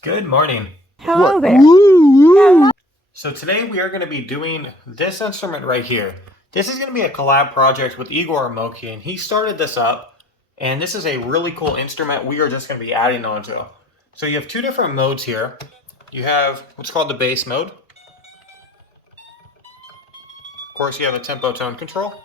Good morning. Hello there. So today we are going to be doing this instrument right here. This is going to be a collab project with Igor Amokian. He started this up, and this is a really cool instrument we are just going to be adding onto. So you have two different modes here. You have what's called the bass mode. Of course, you have a tempo tone control.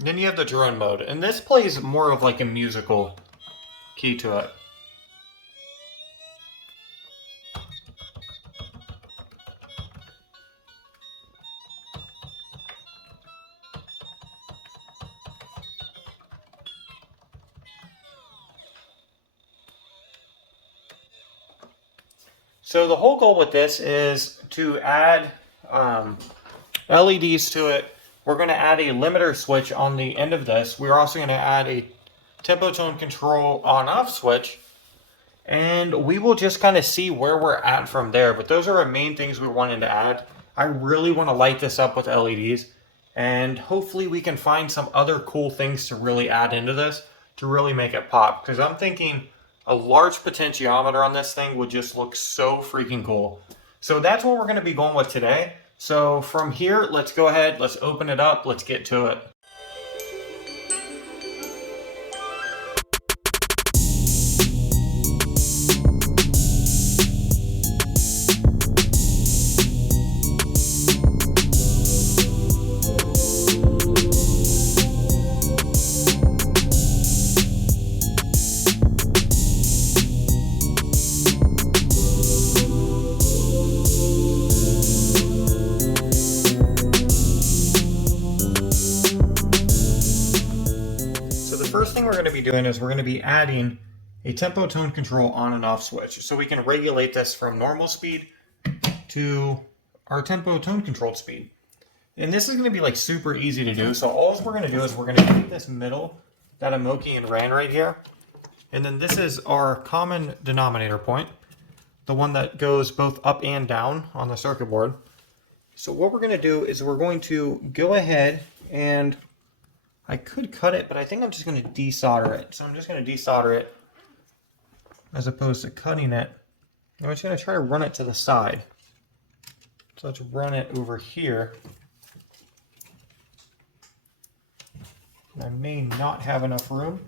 Then you have the drone mode, and this plays more of like a musical key to it. So the whole goal with this is to add LEDs to it. We're going to add a limiter switch on the end of this. We're also going to add a tempo tone control on-off switch. And we will just kind of see where we're at from there. But those are our main things we wanted to add. I really want to light this up with LEDs. And hopefully we can find some other cool things to really add into this to really make it pop. Because I'm thinking a large potentiometer on this thing would just look so freaking cool. So that's what we're going to be going with today. So from here, let's go ahead, let's open it up, let's get to it. First thing we're going to be doing is we're going to be adding a tempo tone control on and off switch so we can regulate this from normal speed to our tempo tone controlled speed. And this is going to be like super easy to do. So all we're going to do is we're going to take this middle that Amokian ran right here, and then this is our common denominator point, the one that goes both up and down on the circuit board. So what we're going to do is we're going to go ahead and I could cut it, but I think I'm just going to desolder it. So I'm just going to desolder it as opposed to cutting it. I'm just going to try to run it to the side. So let's run it over here. I may not have enough room.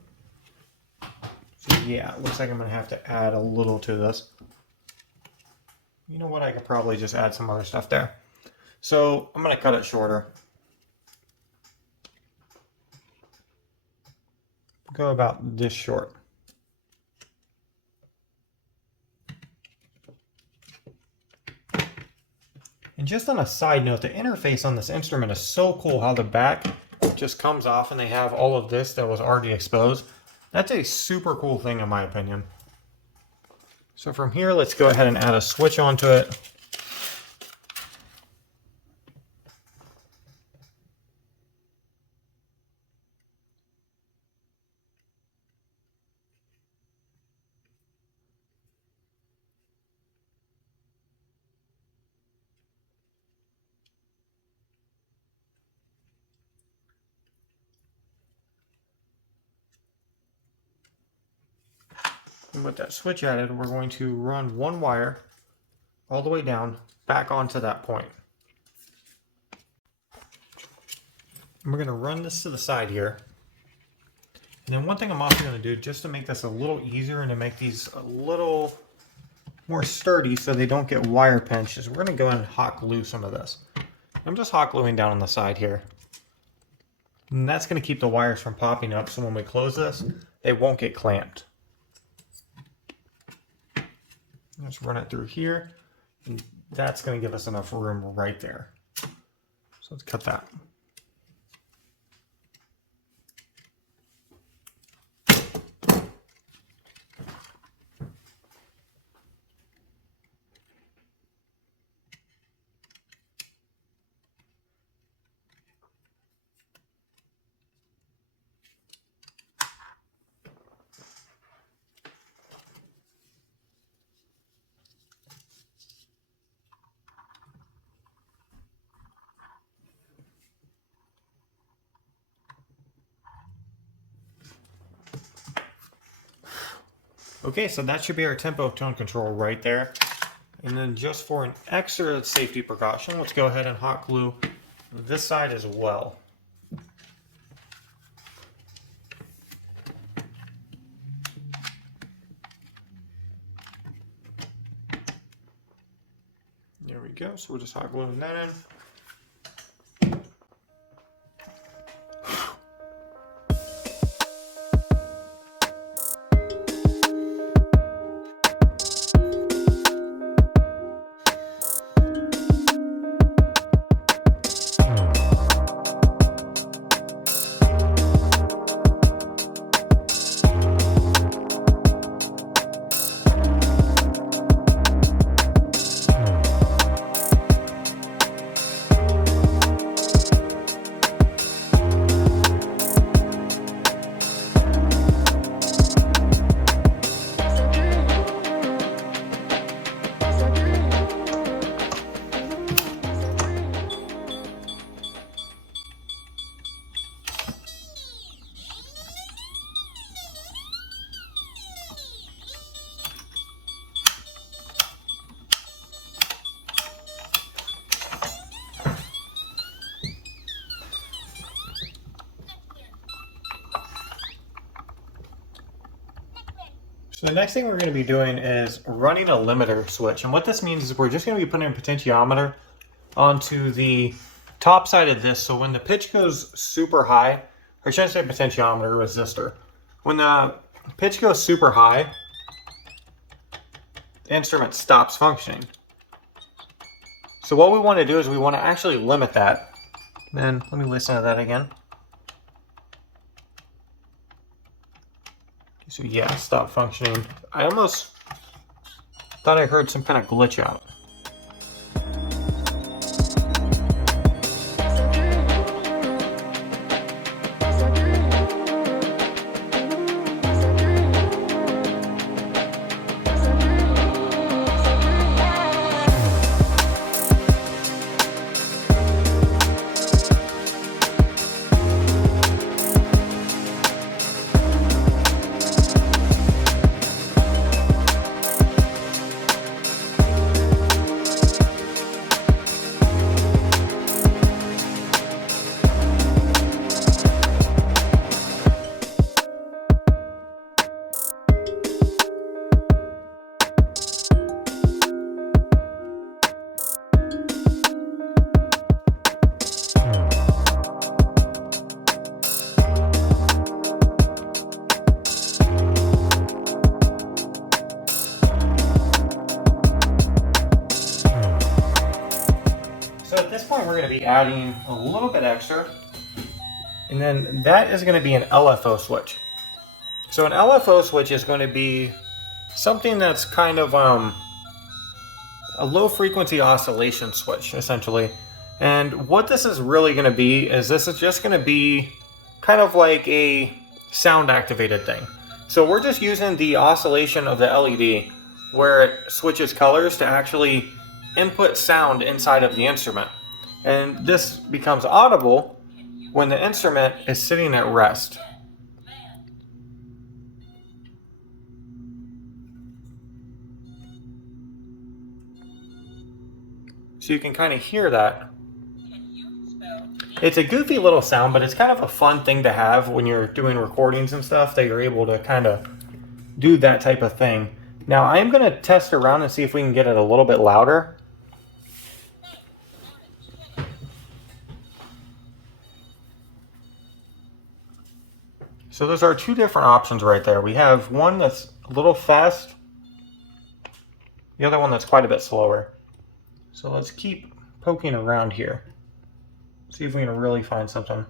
So yeah, it looks like I'm going to have to add a little to this. You know what? I could probably just add some other stuff there. So I'm going to cut it shorter. Go about this short. And just on a side note, the interface on this instrument is so cool how the back just comes off and they have all of this that was already exposed. That's a super cool thing in my opinion. So from here, let's go ahead and add a switch onto it. And with that switch added, we're going to run one wire all the way down back onto that point. And we're going to run this to the side here. And then one thing I'm also going to do just to make this a little easier and to make these a little more sturdy so they don't get wire pinched is we're going to go ahead and hot glue some of this. I'm just hot gluing down on the side here. And that's going to keep the wires from popping up so when we close this, they won't get clamped. Let's run it through here, and that's going to give us enough room right there. So let's cut that. Okay, so that should be our tempo tone control right there. And then just for an extra safety precaution, let's go ahead and hot glue this side as well. There we go, so we're just hot gluing that in. So the next thing we're going to be doing is running a limiter switch. And what this means is we're just going to be putting a potentiometer onto the top side of this. So when the pitch goes super high, or should I say potentiometer, resistor. When the pitch goes super high, the instrument stops functioning. So what we want to do is we want to actually limit that. And let me listen to that again. So yeah, stop functioning. I almost thought I heard some kind of glitch out. We're going to be adding a little bit extra, and then that is going to be an LFO switch. So an LFO switch is going to be something that's kind of a low frequency oscillation switch, essentially. And what this is really going to be is this is just going to be kind of like a sound activated thing. So we're just using the oscillation of the LED where it switches colors to actually input sound inside of the instrument. And this becomes audible when the instrument is sitting at rest. So you can kind of hear that. It's a goofy little sound, but it's kind of a fun thing to have when you're doing recordings and stuff, that you're able to kind of do that type of thing. Now I'm going to test around and see if we can get it a little bit louder. So those are two different options right there. We have one that's a little fast, the other one that's quite a bit slower. So let's keep poking around here. See if we can really find something.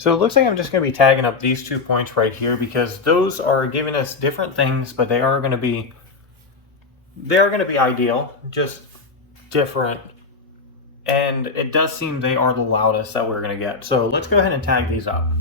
So it looks like I'm just going to be tagging up these 2 points right here because those are giving us different things, but they are going to be ideal, just different. And it does seem they are the loudest that we're going to get. So let's go ahead and tag these up.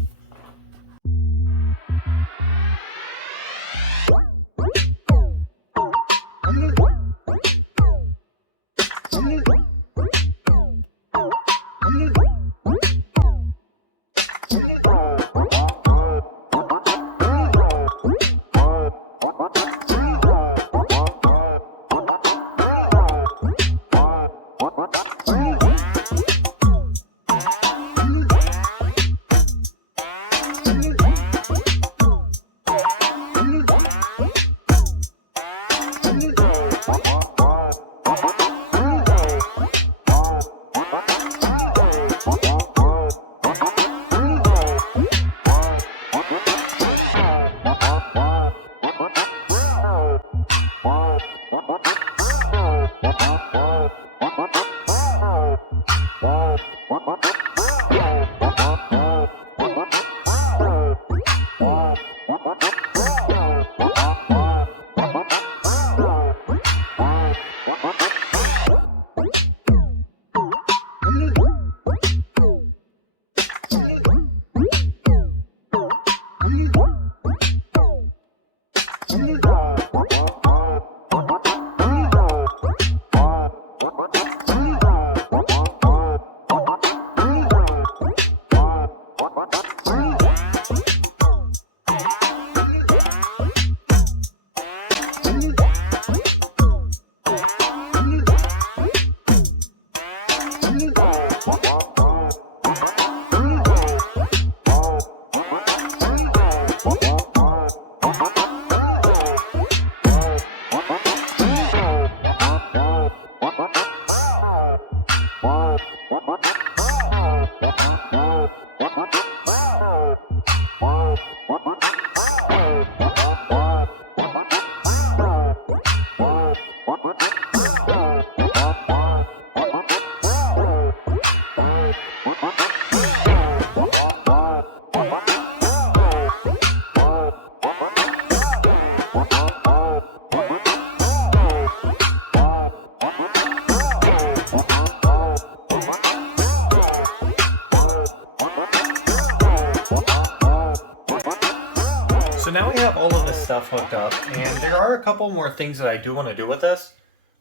So now we have all of this stuff hooked up, and there are a couple more things that I do want to do with this.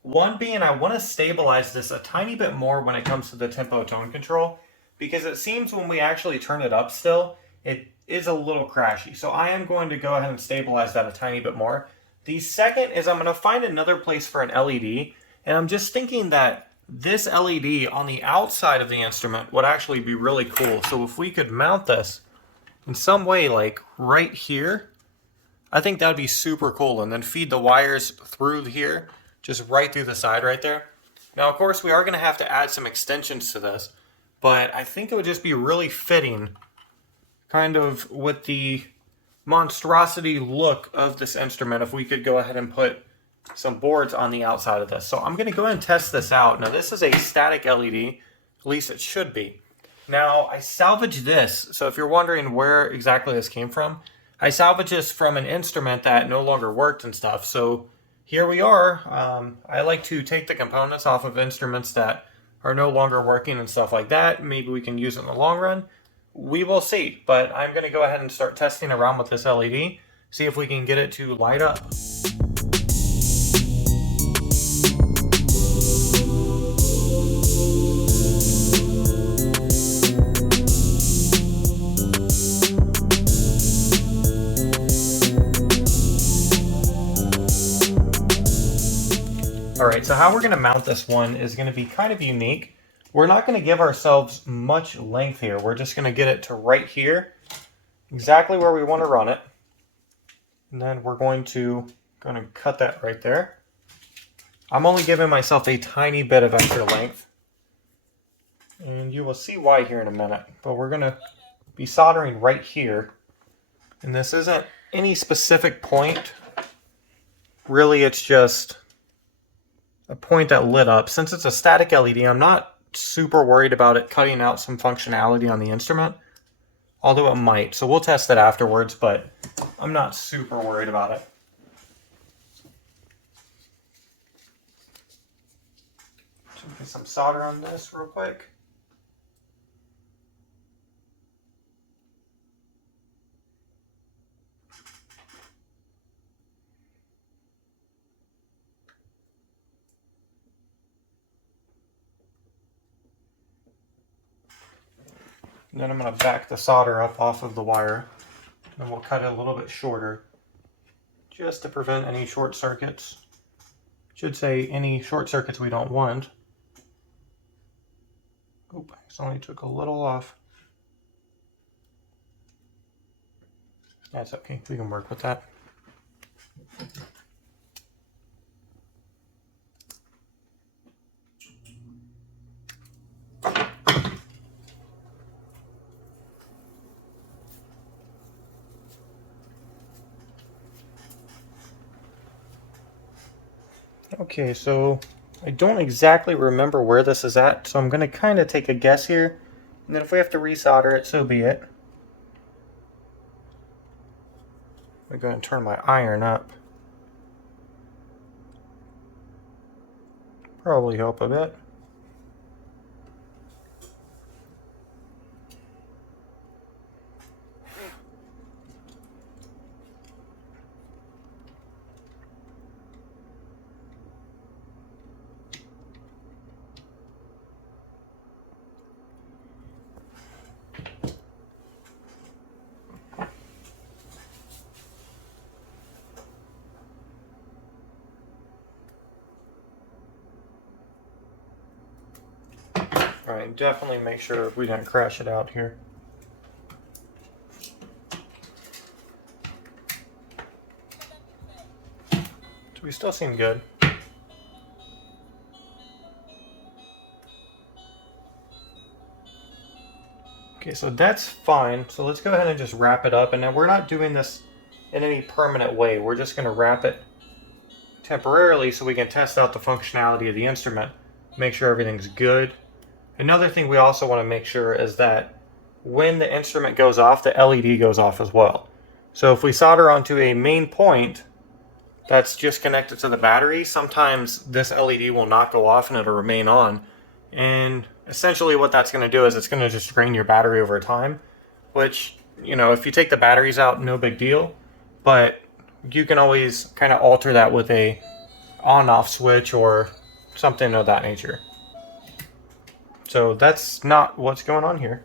One being I want to stabilize this a tiny bit more when it comes to the tempo tone control, because it seems when we actually turn it up still, it is a little crashy. So I am going to go ahead and stabilize that a tiny bit more. The second is I'm going to find another place for an LED, and I'm just thinking that this LED on the outside of the instrument would actually be really cool. So if we could mount this in some way, like right here, I think that would be super cool, and then feed the wires through here, just right through the side right there. Now, of course, we are going to have to add some extensions to this, but I think it would just be really fitting, kind of with the monstrosity look of this instrument, if we could go ahead and put some boards on the outside of this. So I'm going to go ahead and test this out. Now, this is a static LED, at least it should be. Now, I salvaged this, so if you're wondering where exactly this came from, I salvaged this from an instrument that no longer worked and stuff. So here we are. I like to take the components off of instruments that are no longer working and stuff like that. Maybe we can use it in the long run. We will see. But I'm going to go ahead and start testing around with this LED, see if we can get it to light up. Alright, so how we're going to mount this one is going to be kind of unique. We're not going to give ourselves much length here. We're just going to get it to right here, exactly where we want to run it. And then we're going to cut that right there. I'm only giving myself a tiny bit of extra length. And you will see why here in a minute. But we're going to be soldering right here. And this isn't any specific point. Really, it's just a point that lit up. Since it's a static LED, I'm not super worried about it cutting out some functionality on the instrument. although it might. So we'll test it afterwards, but I'm not super worried about it. So get some solder on this real quick. And then I'm going to back the solder up off of the wire, and we'll cut it a little bit shorter just to prevent any short circuits. Should say any short circuits we don't want. Oop, I just only took a little off. That's okay, we can work with that. Okay, so I don't exactly remember where this is at, so I'm going to kind of take a guess here, and then if we have to resolder it, so be it. I'm going to turn my iron up. Probably help a bit. Alright, definitely make sure we didn't crash it out here. So we still seem good. Okay, so that's fine. So let's go ahead and just wrap it up. And now we're not doing this in any permanent way. We're just going to wrap it temporarily so we can test out the functionality of the instrument, make sure everything's good. Another thing we also want to make sure is that when the instrument goes off, the LED goes off as well. So if we solder onto a main point that's just connected to the battery, sometimes this LED will not go off and it'll remain on. And essentially what that's going to do is it's going to just drain your battery over time, which, you know, if you take the batteries out, no big deal. But you can always kind of alter that with a on-off switch or something of that nature. So that's not what's going on here.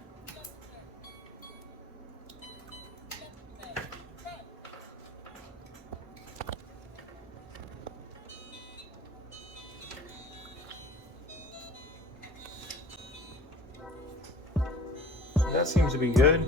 So that seems to be good.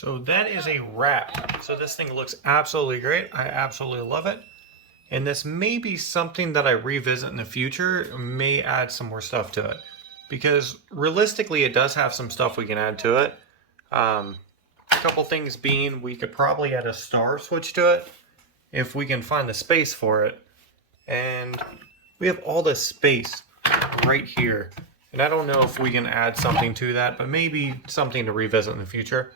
So that is a wrap. So this thing looks absolutely great. I absolutely love it. And this may be something that I revisit in the future, may add some more stuff to it. Because realistically, it does have some stuff we can add to it. A couple things being, we could probably add a star switch to it, if we can find the space for it. And we have all this space right here. And I don't know if we can add something to that, but maybe something to revisit in the future.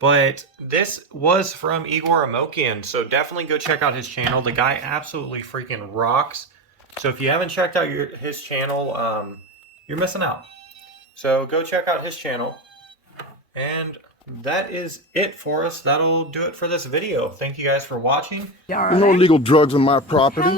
But this was from Igor Amokian, so definitely go check out his channel. The guy absolutely freaking rocks. So if you haven't checked out his channel, you're missing out. So go check out his channel. And that is it for us. That'll do it for this video. Thank you guys for watching. No illegal drugs on my property.